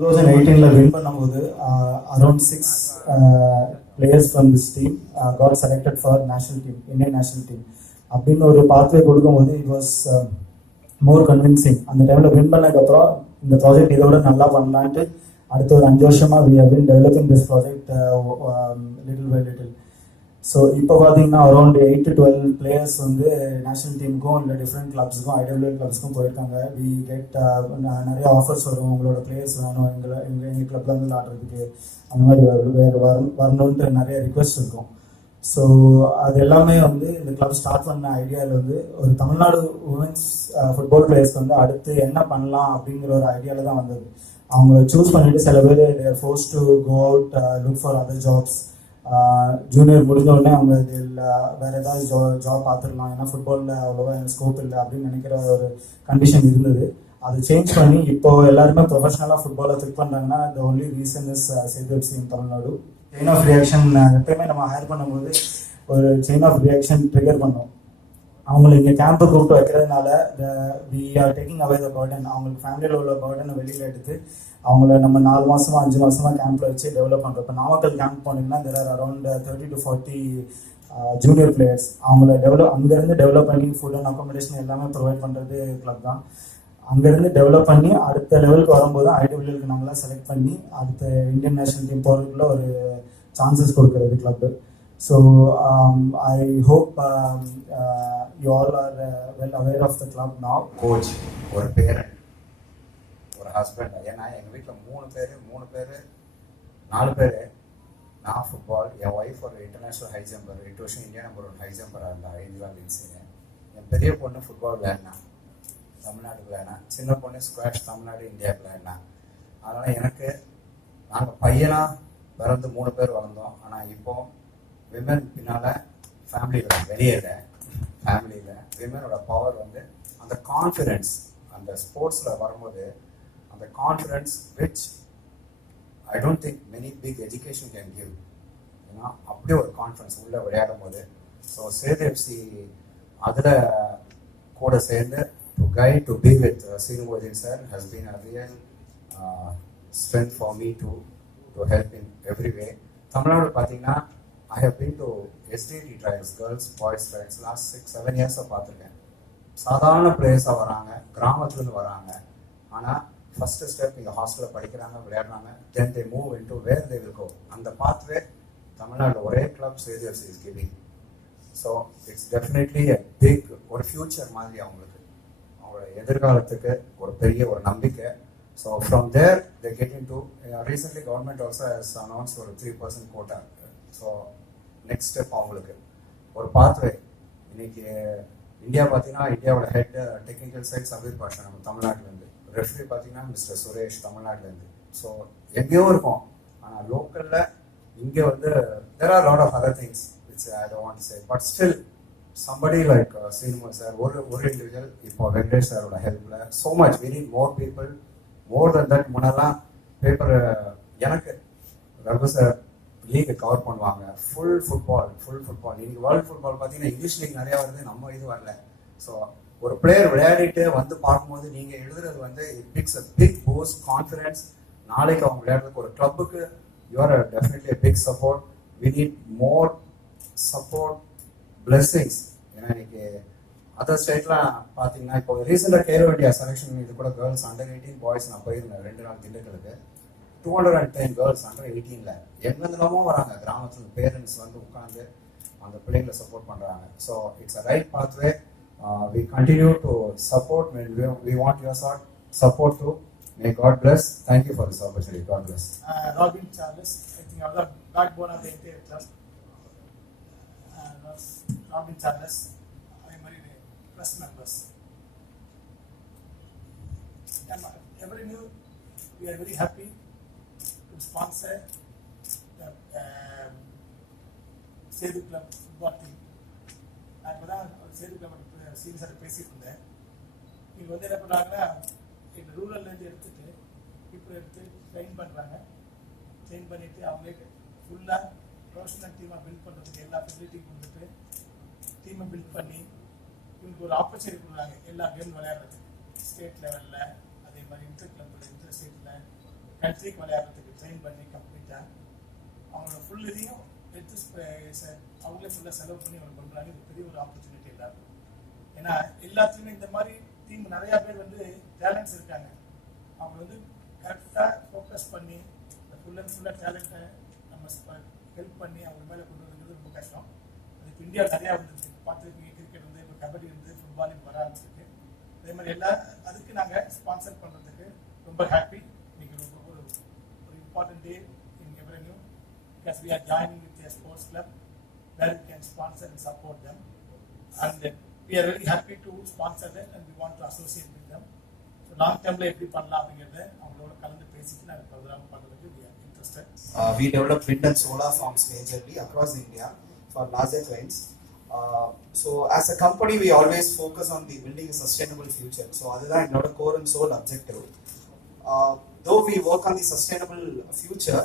2018 win பண்ணும்போது around 6 players from this team got selected for national team, Indian national team. அப்படின்னு ஒரு pathway கொடுக்கும்போது it was more convincing. அந்த டைமில் win பண்ணதுக்கப்புறம் இந்த ப்ராஜெக்ட் இதோட நல்லா பண்ணலான்ட்டு அடுத்த ஒரு 5 வருஷமாக we have been developing this project little by little. So இப்போ பார்த்தீங்கன்னா அரௌண்ட் 8 to 12 பிளேயர்ஸ் வந்து நேஷனல் டீமுக்கும் இல்லை டிஃப்ரெண்ட் கிளப்ஸுக்கும் ஐடபிள்யூ கிளப்ஸுக்கும் போயிருக்காங்க. வி கெட் நிறைய ஆஃபர்ஸ் வரும், உங்களோட பிளேயர்ஸ் வேணும் எங்கள் கிளப்ல இருந்து ஆடுறதுக்கு, அந்த மாதிரி வேறு வரணுன்ட்டு நிறைய ரிக்வெஸ்ட் இருக்கும். ஸோ அது எல்லாமே வந்து இந்த கிளப் ஸ்டார்ட் பண்ண ஐடியாவில் வந்து ஒரு தமிழ்நாடு உமன்ஸ் ஃபுட்பால் பிளேயர்ஸ்க்கு வந்து அடுத்து என்ன பண்ணலாம் அப்படிங்கிற ஒரு ஐடியாவில் தான் வந்தது. அவங்க சூஸ் பண்ணிட்டு சில பேர் they're force to go out look for other jobs. Junior முடிஞ்ச உடனே அவங்க வேற ஏதாவது ஜாப் பார்த்துடலாம், ஏன்னா ஃபுட்பாலில் அவ்வளோவா ஸ்கோப் இல்லை அப்படின்னு நினைக்கிற ஒரு கண்டிஷன் இருந்தது. அது சேஞ்ச் பண்ணி இப்போ எல்லாருமே ப்ரொஃபஷனலாக ஃபுட்பாலை த்ரிக் பண்ணுறாங்கன்னா the only reason is Sethu FC in Tamil Nadu. Chain of reaction எப்பயுமே நம்ம ஹையர் பண்ணும்போது ஒரு செயின் ஆஃப் ரியாக்ஷன் ட்ரிகர் பண்ணோம். அவங்களை இங்கே கேம்பை கூப்பிட்டு வைக்கிறதுனால we are taking away the burden. அவங்களுக்கு ஃபேமிலியில் உள்ள பர்டனை வெளியில் எடுத்து அவங்கள நம்ம 4 மாசமா 5 மாசமா கேம்ப்ல வச்சு டெவலப் பண்ணுறோம். இப்போ நாமக்கல் கேம்ப் போனீங்கன்னா there are around 30 to 40 junior players. அவங்கள அங்கேருந்து டெவலப் பண்ணி ஃபுட் அண்ட் அக்காமடேஷன் எல்லாமே ப்ரொவைட் பண்ணுறது கிளப் தான். அங்கேருந்து டெவலப் பண்ணி அடுத்த லெவலுக்கு வரும்போது ஐடபிள்யூக்கு நம்மளாம் செலக்ட் பண்ணி அடுத்த இந்தியன் நேஷனல் டீம் போகிறதுக்குள்ள ஒரு சான்சஸ் கொடுக்குறது club. So I hope you all are well aware of the club now. Coach, ஒரு பேரண்ட், ஒரு ஹஸ்பண்ட். ஏன்னா எங்கள் வீட்டில் 3 பேர் 4 பேர். நான் ஃபுட்பால், என் ஒய்ஃப் ஒரு இன்டர்நேஷ்னல் ஹை ஜம்பர், 8 வருஷம் இந்தியா நம்பர் 1 ஹை ஜம்பராக இருந்தா இந்தியா லிங்ஸுங்க. என் பெரிய பொண்ணு ஃபுட்பால் விளையாடினா, தமிழ்நாட்டுக்கு விளையாடினா. சின்ன பொண்ணு ஸ்குவாஷ், தமிழ்நாடு இந்தியாவுக்கு விளையாடினா. அதனால் எனக்கு நாங்கள் பையனாக பிறந்து 3 பேர் வளர்ந்தோம். ஆனால் இப்போ விமன் பின்னால் ஃபேமிலியில் வெளியேற ஃபேமிலியில் விமனோட பவர் வந்து அந்த கான்ஃபிடென்ஸ் அந்த ஸ்போர்ட்ஸில் வரும்போது அந்த confidence which I don't think many big education can give. ஏன்னா அப்படியே ஒரு கான்ஃபிடன்ஸ் உள்ள விளையாடும் போது. ஸோ சேது எஃப்சி அதில் கூட சேர்ந்து to guide to be with சீனுமோதின் sir has been a real strength for me to help in every way. Tamil Nadu பார்த்தீங்கன்னா I have been to SDT trials, girls boys trials, last 6-7 years பார்த்துருக்கேன். சாதாரண பிளேயர்ஸாக வராங்க, கிராமத்துலேருந்து வராங்க. ஆனால் ஃபர்ஸ்ட் ஸ்டெப் இங்கே ஹாஸ்டலில் படிக்கிறாங்க, விளையாடுறாங்க. Then they move in to where they will go. அந்த பாத்வே தமிழ்நாட்டில் ஒரே club Sethu FC is giving. So it's definitely a big ஒரு ஃபியூச்சர் மாதிரி அவங்களுக்கு, அவங்களோட எதிர்காலத்துக்கு ஒரு பெரிய ஒரு நம்பிக்கை. So from there they get into recently government also has announced ஒரு 3% quota. So next step அவங்களுக்கு ஒரு பாத்வே. இன்னைக்கு இந்தியா பார்த்தீங்கன்னா இந்தியாவோட ஹெட் டெக்னிக்கல் சைட் சபீர் பாஷா நம்ம தமிழ்நாட்டிலேருந்து, ரெஃப்ரி பார்த்தீங்கன்னா மிஸ்டர் சுரேஷ் தமிழ்நாட்டிலேருந்து. ஸோ எங்கேயோ இருக்கும். ஆனால் லோக்கலில் இங்கே வந்து there are a lot of other things which I don't want to say, but still somebody like Srinivas sir, ஒரு இண்டிவிஜுவல் இப்போ வெங்கடேஷ் சாரோட ஹெல்ப்ல so much we need more people. More then that முன்னெல்லாம் பேப்பர் எனக்கு ரகு சார் லீகை கவர் பண்ணுவாங்க. Full football இன்னைக்கு world football பார்த்தீங்கன்னா English league நிறையா வருது, நம்ம இது வரல. ஸோ ஒரு பிளேயர் விளையாடிட்டு வந்து பார்க்கும்போது நீங்கள் எழுதுறது வந்து it gives a big boost confidence. நாளைக்கு அவங்க விளையாடுறதுக்கு ஒரு கிளப்புக்கு you're definitely a big support. We need more support, blessings. ஏன்னா இன்னைக்கு அதர் ஸ்டேட்லாம் பார்த்தீங்கன்னா இப்போ ரீசெண்டாக கேரோ இந்தியா செலெக்ஷன் இது கூட கேர்ள்ஸ் அண்டர் 18 பாய்ஸ் நான் போயிருந்தேன் 2 நாள் திண்டுக்கலுக்கு. 210 கேர்ள்ஸ் அண்டர் 18ல எங்கெந்தலாமோ வராங்க, கிராமத்துல பேரண்ட்ஸ் வந்து உட்காந்து அந்த பிள்ளைங்களை சப்போர்ட் பண்ணுறாங்க. So it's a right pathway. We continue to support. We want your support too. May God bless. Thank you for this opportunity. God bless. Robin Charles, I think அவர் the backbone of the entire club. Robin Charles, plus members. Every new, we are very happy to sponsor the Sedu Club football team. நான் இப்போ தான் Setu club சீரியஸாக பேசிட்டு இருந்தேன். நீங்கள் வந்து என்ன பண்ணுறாங்கன்னா இந்த ரூரல்லேருந்து எடுத்துட்டு இப்போ எடுத்து ட்ரெயின் பண்ணுறாங்க. ட்ரெயின் பண்ணிவிட்டு அவங்களே ஃபுல்லாக ப்ரொஃபஷனல் டீமாக பில்ட் பண்ணுறதுக்கு எல்லா ஃபெசிலிட்டியும் கொடுத்துட்டு டீமை பில்ட் பண்ணி இவங்களுக்கு ஒரு ஆப்பர்ச்சுனிட்டி கொடுக்குறாங்க எல்லா கேம் விளையாடுறதுக்கு. ஸ்டேட் லெவலில் அதே மாதிரி இன்டர் கிளப்பில் இன்டர் ஸ்டேட்டில் கண்ட்ரிக்கு விளையாடுறதுக்கு ட்ரெயின் பண்ணி கம்ப்ளீட்டாக அவங்களோட ஃபுல் இதையும் எடுத்து அவங்களே ஃபுல்லாக செலவு பண்ணி அவங்க பண்ணுறாங்க. இது பெரிய ஒரு ஆப்பர்ச்சுனிட்டி எல்லாருக்கும். ஏன்னா எல்லாத்துலேயுமே இந்த மாதிரி டீம் நிறையா பேர் வந்து டேலண்ட்ஸ் இருக்காங்க. அவங்க வந்து கரெக்டாக ஃபோக்கஸ் பண்ணி இந்த ஃபுல் அண்ட் ஃபுல்லாக டேலண்ட்டை நம்ம ஹெல்ப் பண்ணி அவங்க மேலே கொண்டு வரது ரொம்ப கஷ்டம். அது இப்போ இந்தியாவில் நிறையா வந்துருக்கு. பார்த்துருக்கீங்க, கிரிக்கெட் வந்து இப்போ கபடி வந்து ஃபுட்பால் இப்போ வர ஆரம்பிச்சிருக்கு. அதே மாதிரி அதுக்கு நாங்கள் ஸ்பான்சர் பண்ணுறதுக்கு ரொம்ப ஹாப்பி. இன்னைக்கு ரொம்ப ஒரு இம்பார்ட்டன்ட் டே இன் எவரென்யூ because we are joining with a sports club where we can sponsor and support them, and we are very happy to sponsor them and we want to associate with them. So long term la eppadi pannalam abingiradha avங்களோட கலந்து பேசிட்டு நாங்க program பண்றதுக்கு we are interested. We develop wind and solar farms majorly across India for larger clients. So as a company we always focus on the building a sustainable future. So adha ennoda core and sole objective. Though we work on the sustainable future,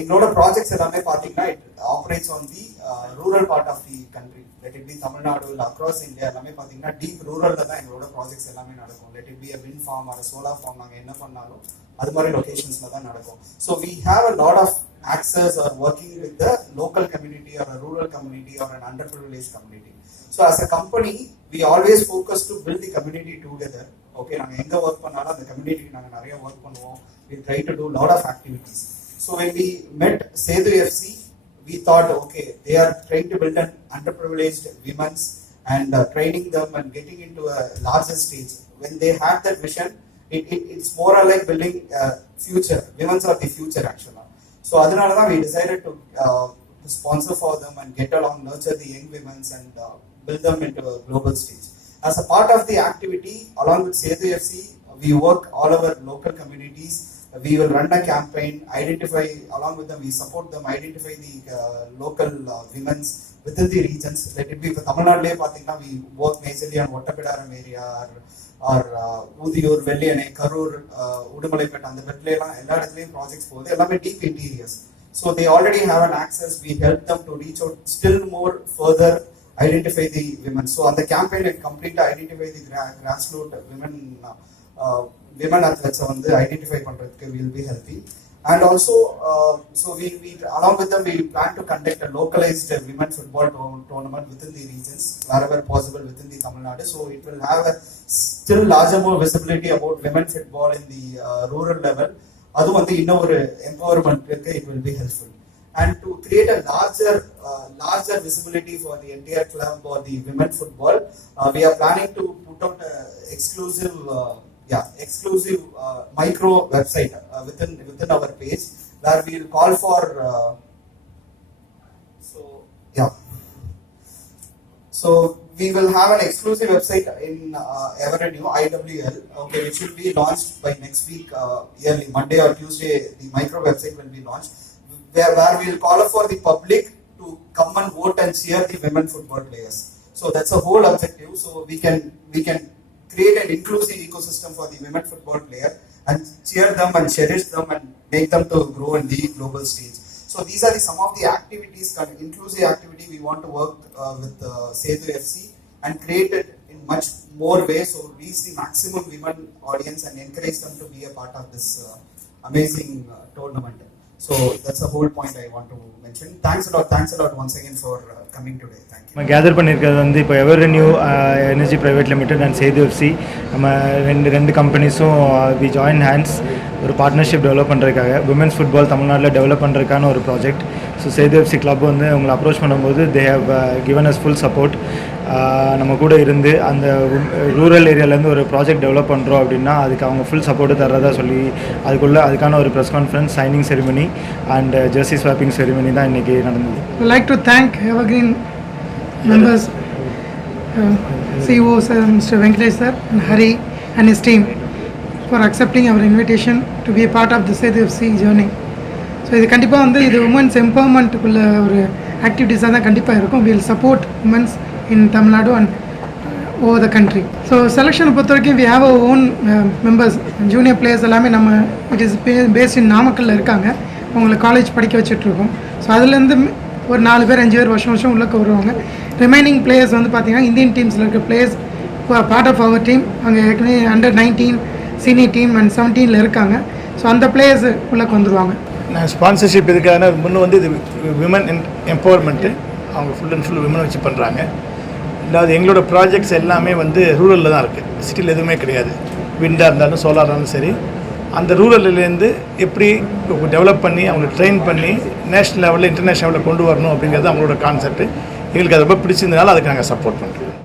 எங்களோட projects எல்லாமே பார்த்தீங்கன்னா it operates on the rural part of the country. Let it be Tamil Nadu இல்லை across India எல்லாமே பார்த்தீங்கன்னா deep ரூரலில் தான் எங்களோட projects எல்லாமே நடக்கும். Let it be a wind farm or solar farm நாங்கள் என்ன பண்ணாலும் அது மாதிரி லொகேஷன்ஸில் தான் நடக்கும். So we have a lot of access or working with the local community or a rural community or an underprivileged community. So as a company, we always focus to build the community together. Okay, நாங்க எங்க work பண்ணாலும் அந்த கம்யூனிட்டிக்கு நாங்க நிறைய work பண்ணுவோம். We try to do lot of activities. So when we met Sethu FC, we thought, okay, they are trying to build an underprivileged women's and training them and getting into a larger stage. When they had that vision, it's more like building future. Women's are the future actually. So அதனால தான் we decided to sponsor for them and get along, nurture the young women and build them into a global stage. As a part of the activity, along with Sethu FC, we work all over local communities. We will run a campaign, identify along with them, we support them, identify the local women within the regions. Let it be for Tamil Nadu, we work majorly on Vattapidaram area or Udiyur, Velliyane, Karur, Udumalaippet, and the Vettlayala, எல்லா இடத்துலயும் projects போகுது. எல்லாமே deep interiors. So they already have an access. We help them to reach out still more further, identify the women. So on the campaign, it completely identify the grassroots women athletes வந்து identify பண்றதுக்கு will be helping. And also, so we along with them, we plan to conduct a localized women football tournament within the regions, wherever possible within the Tamil Nadu. So it will have a still larger more visibility about women football in the rural level. அது வந்து இன்னும் ஒரு empowerment it will be helpful. And to create a larger visibility for the entire club or the women football, we are planning to put out a exclusive micro website within our page where we will call for so we will have an exclusive website in Everrenew IWL. Okay, it should be launched by next week, early Monday or Tuesday. The micro website will be launched where we will call for the public to come and vote and cheer the women football players. So that's a whole objective. So we can create an inclusive ecosystem for the women football player and cheer them and cherish them and make them to grow in the global stage. So these are some of the activities, inclusive activity we want to work with Sethu FC and create it in much more ways so reach the maximum women audience and encourage them to be a part of this amazing tournament. So that's the whole point I want to mention. Thanks a lot once again for coming today. Thank you. நம்ம கேதர் பண்ணியிருக்கிறது வந்து இப்போ Everrenew energy private limited and Sethu FC நம்ம ரெண்டு கம்பெனிஸும் we join hands ஒரு partnership develop பண்ணுறதுக்காக விமென்ஸ் ஃபுட்பால் தமிழ்நாட்டில் டெவலப் பண்ணுறதுக்கான ஒரு project. So Sethu FC club வந்து உங்களை அப்ரோச் பண்ணும்போது they have given us full support. நம்ம கூட இருந்து அந்த ரூரல் ஏரியாவிலேருந்து ஒரு ப்ராஜெக்ட் டெவலப் பண்ணுறோம் அப்படின்னா அதுக்கு அவங்க ஃபுல் சப்போர்ட்டு தர்றதா சொல்லி அதுக்கான ஒரு press conference, signing ceremony and Jersey swapping ceremony தான் இன்றைக்கி நடந்தது. I'd like to thank Evergreen members, CEO Sir, Mr. Venkatesh Sir and Hari and his team for accepting our invitation to be a part of the Sethu FC journey. So இது கண்டிப்பாக வந்து இது women's எம்பவர்மெண்ட்டுக்குள்ள ஒரு ஆக்டிவிட்டீஸாக தான் கண்டிப்பாக இருக்கும். Will support women's in Tamil Nadu and over the country. So செலெக்ஷனை பொறுத்த வரைக்கும் we have our own members, junior players எல்லாமே நம்ம இட் இஸ் பேஸ்ட் இன் நாமக்கல்லில் இருக்காங்க. அவங்களை காலேஜ் படிக்க வச்சுட்ருக்கோம். ஸோ அதுலேருந்து ஒரு 4 பேர் 5 பேர் வருஷம் உள்ளே வருவாங்க. ரிமைனிங் பிளேயர்ஸ் வந்து பார்த்திங்கன்னா இந்தியன் டீம்ஸில் இருக்க players part of our team. அங்கே ஏற்கனவே அண்டர் 19 சீனியர் டீம் அண்ட் 17 இருக்காங்க. ஸோ அந்த பிளேயர்ஸ் உள்ளே வந்துடுவாங்க. நான் ஸ்பான்சர்ஷிப் எதுக்காக முன்னே வந்து இது விமன் எம்பவர்மெண்ட்டு, அவங்க ஃபுல் அண்ட் ஃபுல் விமனை வச்சு பண்ணுறாங்க. இல்லாத எங்களோட ப்ராஜெக்ட்ஸ் எல்லாமே வந்து ரூரலில் தான் இருக்குது, சிட்டியில் எதுவுமே கிடையாது. விண்டாக இருந்தாலும் சோலாராக இருந்தாலும் சரி, அந்த ரூரல்லேருந்து எப்படி டெவலப் பண்ணி அவங்களை ட்ரெயின் பண்ணி நேஷ்னல் லெவலில் இன்டர்நேஷ்னல் லெவலில் கொண்டு வரணும் அப்படிங்கிறது அவங்களோட கான்செப்ட். எங்களுக்கு அது ரொம்ப பிடிச்சிருந்தனால அதுக்கு நாங்கள் சப்போர்ட் பண்ணுறோம்.